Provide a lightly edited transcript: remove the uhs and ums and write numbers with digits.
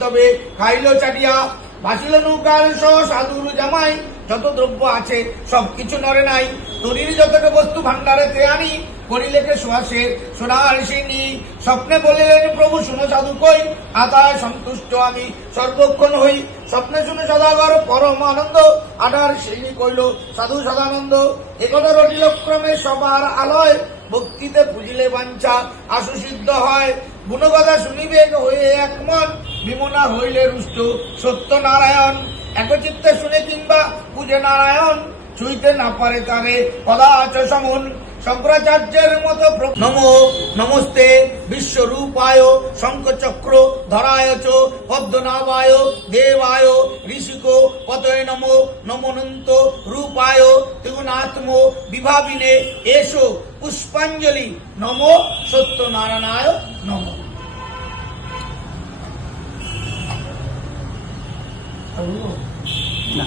তবে খাইল চাটিয়া ভাসিল নৌকার সহ সাধুর জামাই যত দ্রব্য আছে সবকিছু নরে নাই তরির যতটা বস্তু ভান্ডারেতে আনি করিলেকে সুহাসে সোনার সিনি স্বপ্নে বলিলেন প্রভু শুনো সাধু কই আতায় সন্তুষ্ট আমি সর্বক্ষণ হই স্বপ্নে শুনে সদাগর পরম আনন্দ আঠার সিনি কইল সাধু সদানন্দ একথা রটিল ক্রমে সবার আলয় ভক্তিতে পুজিলে বাঞ্ছা আশু সিদ্ধ হয় গুণকথা শুনিবে হয়ে একমন বিমনা হইলে রুষ্ট সত্য নারায়ণ একচিত্তে শুনে কিংবা পূজে নারায়ণ ছুঁইতে না পারে তারে পদাচ সমন শঙ্করাচার্যের মতো নমো নমস্তে বিশ্বরূপায় শঙ্খচক্র ধরায় চ পদ্মনাভায় দেবায় ঋষিকো পতয়ে নমো নমনন্ত রূপায় ত্রিগুণাত্ম বিভাবিনে এসো পুষ্পাঞ্জলি নমো সত্যনারায়ণায় নমো। না